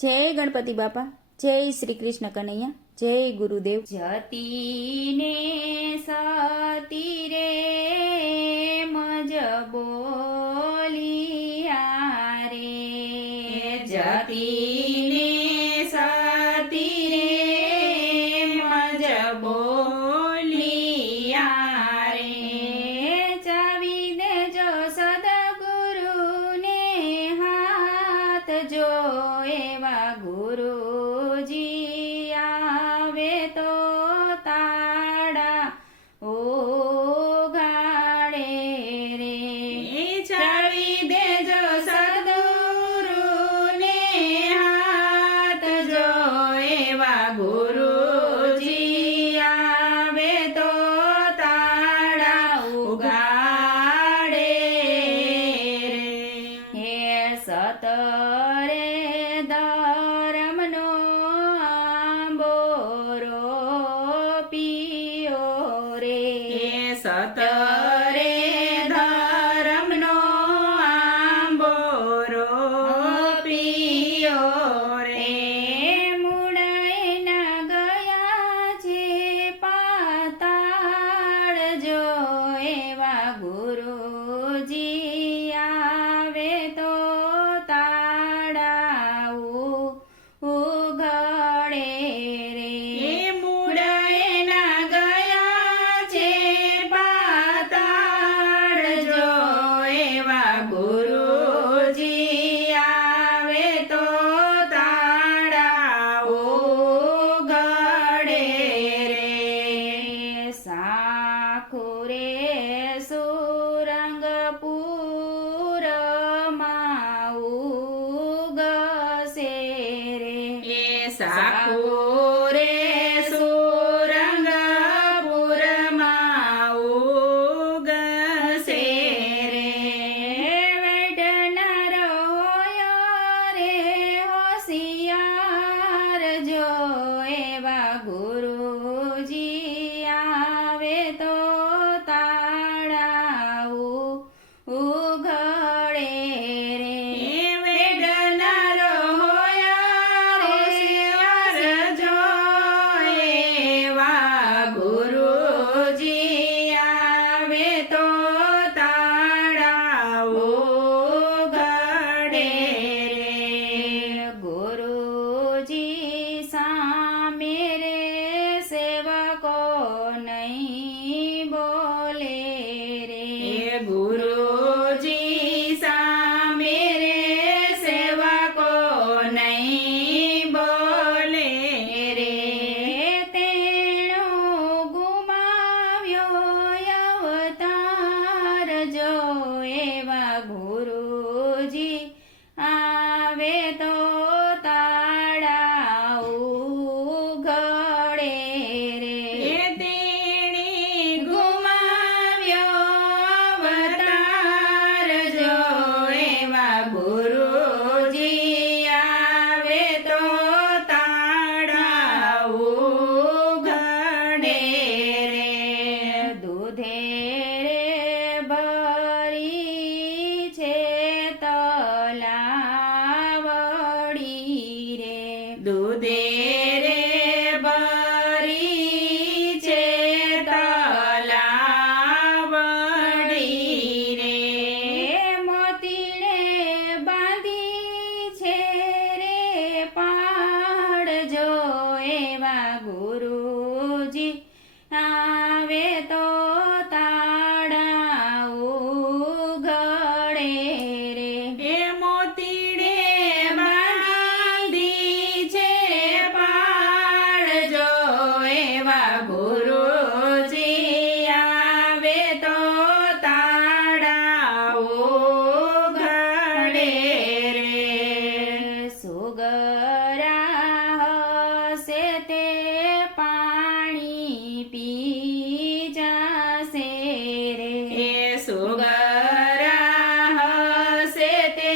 જય ગણપતિ બાપા, જય શ્રી કૃષ્ણ કનૈયા, જય ગુરુદેવ. જતીને સતી રે મજ બોલિયા રે, જતીને સતી રે મજ બોલિયા રે, ચાવી દેજો સદગુરુને હાથ જો એવા ગુરુજી આવે તો તાળા ઓગાળે રે, ચાવી દેજો સદગુરુને હાથ જો એવા ગુરુજી આવે તો તાળા ઉગાડે રે. હે સતરે ધર્મનો આંબોરો પીયો રે, સતરે ધર્મનો આંબોરો પીયો રે, મુડાઈના ગયા છે પાતાળ જો એવા ગુરુજી આવે તો તાળા ઉઘડે રે, મુડાઈના ગયા છે પાતાળ જો એવા ગુરુજી આવે તો તાળા ઉઘડે રે. સાખુરે સુરંગપુરમાં ઉગશે રે, સાખુરે સુરંગપુરમાં ઉગશે રે, વેઢનાર હોય રે હોશિયાર જો એવા ગુરુજી આવે તો તાળા ઉઘડે રે, વેઢનાર હોય હોશિયાર જો એવા ગુરુજી આવે તો તાળા ઉઘડે રે. ગુરુજી સામે રે સેવકો નહીં બોલે રે, ગુરુજી સામે રે સેવકો નહીં બોલે રે, તેણો ગુમાવ્યો અવતાર જો એવા ગુરુજી આવે તો તાળા ઉઘડે રે, તેણે ગુમાવ્યો અવતાર જો એવા ગુરુજી આવે તો તાળા ઉઘડે રે. દૂધે રે ભરી છે તલાવડી રે, દૂધે રે ભરી છે તલાવડી રે, મોતીને બાંધી છે રે પાડ જો એવા ગુરુજી આવે તો તાળા ઉઘડે રે, મોતીને બાંધી છે પાડ જો એવા ગુરુજી આવે તો તાળા ઉઘડે રે. સુગરા હશે તે પાણી પી જાશે રે, સુગરા હશે તે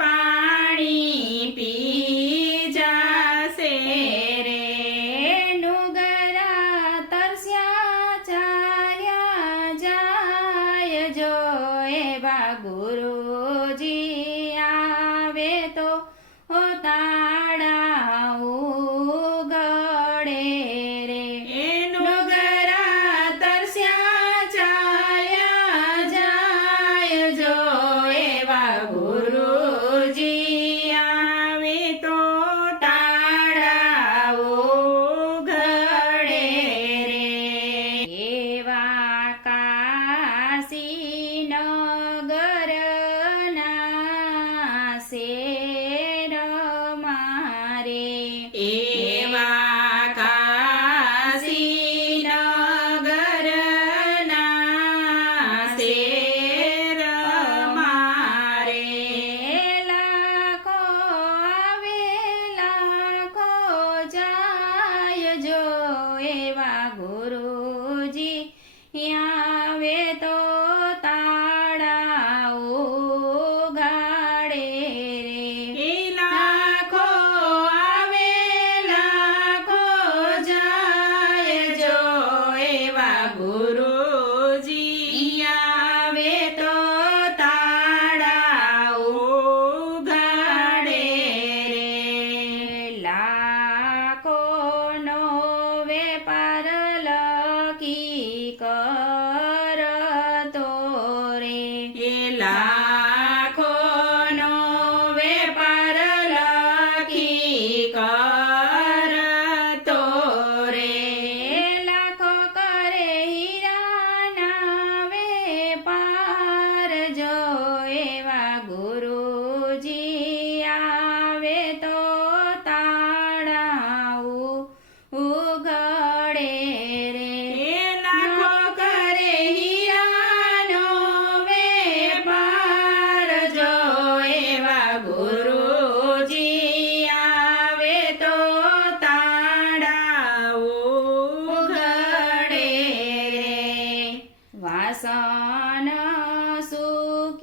પાણી પી જાશે રે, નુગરા તરસ્યા ચાલ્યા જાય જો એવા ગુરુજી આવે તો તાળા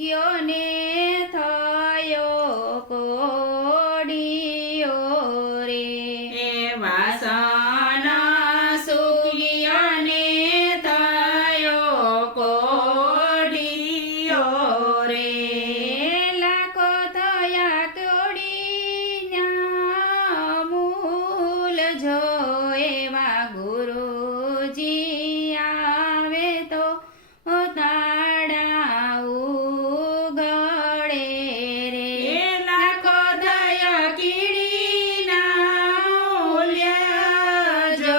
સુક્યો ને થયો કોડિયો રે વાસણ સુક્યો ને થયો કોડિયો રે લાખો થયા કોડીના મૂલ જો એવા ગુરુજી આવે તો તાળા ઉગડે રે લાખો થયા કીડીના મૂલ્ય જો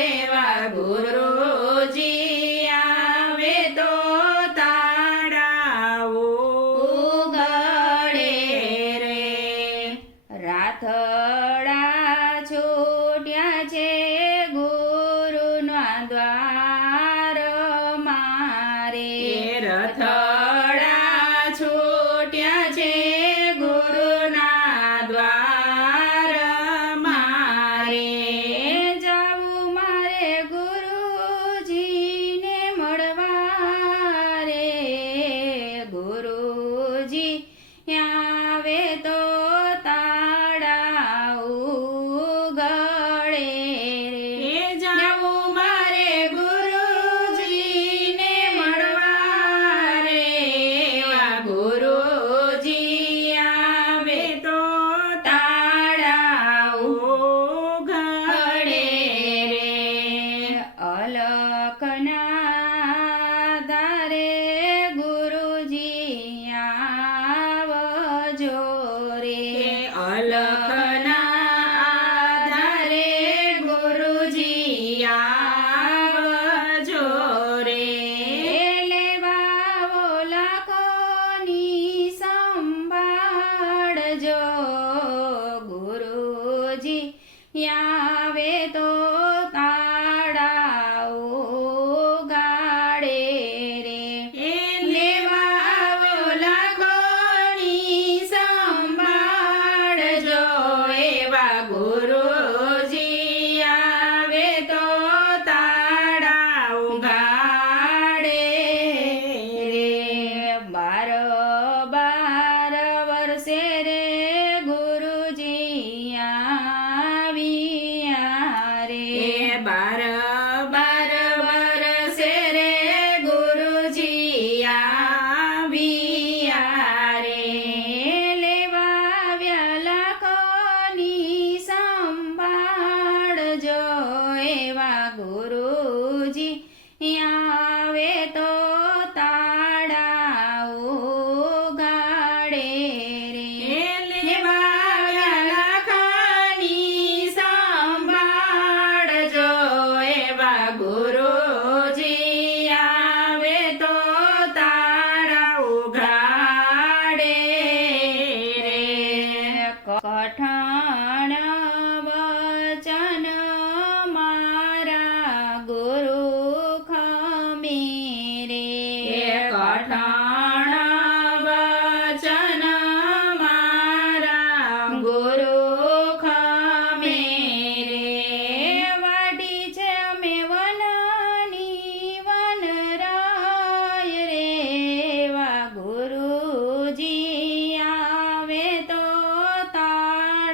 એવા ગુરુજી આવે તો તાળા ઉગડે રે રાથડા છૂટ્યા છે ગુરુના દ્વાર મારે રથડા છૂટ્યા છે ગુરુના દ્વાર મારે જાવું મારે ગુરુજીને મળવા રે ગુરુજી આવે તો તાળા ઉગડે રે જાવું મારે ગુરુજીને મળવા રે એવા ગુરુજી આવે તો તાળા ઉઘડે રે અલખના ધારે ગુરુજી આવજો રે અલખના આધારે ગુરુજી આવજો રે લેવાવો લાખોની સંભાળજો ગુરુજી આવે તો તાળા ઉગાડે રે લેવાવો લાખોની સંભાળજો એવા ગુરુજી આવે તો તાળા ઉગાડે રે 12 વર્ષે રે ગુરુજી આવ્યા રે 12 વર્ષે રે ગુરુજી આવ્યા રે લેવાવ્યા લાખોની સંભાળજો એવા ગુરુજી આવે તો તાળા ઉગાડે રે લેવાવ્યા લાખની સંભાળજો એવા ગુરુજી આવે તો તાળા ઉઘાડે રે કઠણ વચન મારા ગુરુ ખમીરે કઠણ વચન મારા ગુરુ ખમે રે વાડી છે અમે વનની વનરાય રે વા ગુરુજી આવે તો તાળા